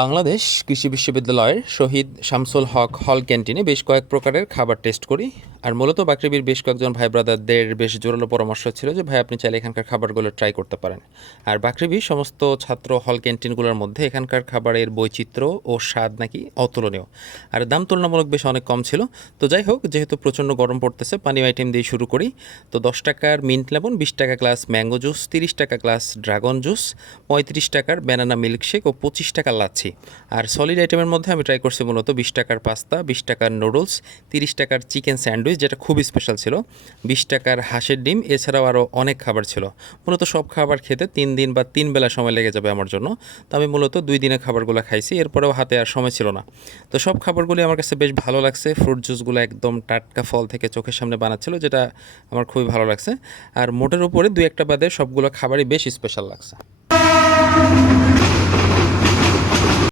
বাংলাদেশ কৃষি বিশ্ববিদ্যালয়ের শহীদ শামসুল হক হল ক্যান্টিনে বেশ কয়েক প্রকারের খাবার টেস্ট করি। আর মূলত বাকৃবির বেশ কয়েকজন ভাই ব্রাদারদের বেশ জোরালো পরামর্শ ছিল যে ভাই আপনি চাইলে এখানকার খাবারগুলো ট্রাই করতে পারেন। আর বাকৃবির সমস্ত ছাত্র হল ক্যান্টিনগুলোর মধ্যে এখানকার খাবারের বৈচিত্র্য ও স্বাদ নাকি অতুলনীয়, আর দাম তুলনামূলক বেশ অনেক কম ছিল। তো যাই হোক, যেহেতু প্রচণ্ড গরম পড়তেছে, পানীয় আইটেম দিয়ে শুরু করি। তো 10 টাকার মিন্ট লেমন, 20 টাকা গ্লাস ম্যাঙ্গো জুস, 30 টাকা গ্লাস ড্রাগন জুস, 35 টাকার ব্যানানা মিল্কশেক ও 25 টাকার লাচ্ছি। আর সলিড আইটেমের মধ্যে আমি ট্রাই করছি মূলত 20 টাকার পাস্তা, 20 টাকার নুডলস, 30 টাকার চিকেন স্যান্ডউইচ যেটা খুব স্পেশাল ছিল, 20 টাকার হাঁসের ডিম, এছাড়াও আরও অনেক খাবার ছিল। মূলত সব খাবার খেতে 3 দিন বা 3 বেলা সময় লেগে যাবে আমার জন্য। তো আমি মূলত 2 দিনে খাবারগুলো খাইছি, এরপরেও হাতে আর সময় ছিল না। তো সব খাবারগুলি আমার কাছে বেশ ভালো লাগছে। ফ্রুট জুসগুলো একদম টাটকা ফল থেকে চোখের সামনে বানাচ্ছিল, যেটা আমার খুবই ভালো লাগছে। আর মোটের উপরে 2-1টা বাদে সবগুলো খাবারই বেশ স্পেশাল লাগছে।